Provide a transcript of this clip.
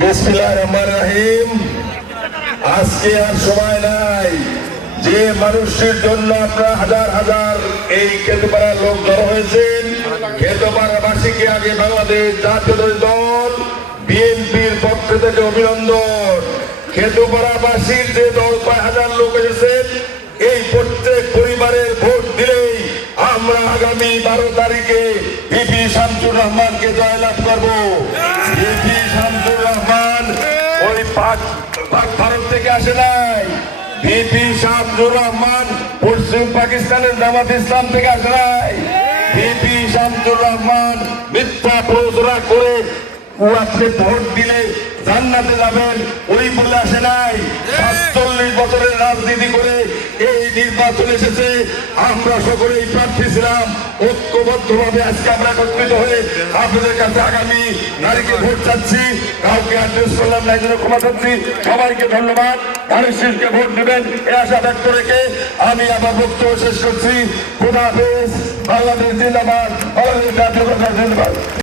বিসমিল্লাহির রহমানির রহিম। আজকে আর সময় নাই যে মানুষের জন্য আপনারা হাজার হাজার এই খেতপাড়ার লোক জড়ো হয়েছেন। খেতপাড়াবাসীকে আগে বাংলাদেশ জাতীয় দল বিএনপির পক্ষ থেকে অভিনন্দন। খেতপাড়াবাসীর যে 10,000 লোক এসেছেন, এই প্রত্যেক পরিবারের ভোট দিলেই আমরা আগামী 12 তারিখে ভিপি শামসুর রহমানকে জয়লাভ করবো। ভিপি শামসুর রহমান ওই পাক ভারত থেকে আসে নাই। ভিপি শামসুর রহমান পশ্চিম পাকিস্তানের জামাত ইসলাম থেকে আসে নাই। ভিপি শামসুর রহমান মিথ্যা প্রচারণা করে আপনি ভোট দিলে জান্নাতে যাবেন ওই বলে আসে নাই। ৪৭ বছরের রাজনীতি করে এই নির্বাচন এসেছে। আমরা সকলেই প্রার্থী ছিলাম, ঐক্যবদ্ধভাবে আজকে আমরা একত্রিত হয়ে আপনাদের কাছে আগামী নারীকে ভোট চাচ্ছি। কাউকে অ্যাড্রেস করলাম না, এই জন্য ক্ষমা চাচ্ছি। সবাইকে ধন্যবাদ। ধানের শীষকে ভোট দেবেন এই আশা ব্যক্ত রেখে আমি আমার বক্তব্য শেষ করছি। খোদা হাফেজ। বাংলাদেশ জিন্দাবাদ। বাংলাদেশ জাতীয়তাবাদী জিন্দাবাদ।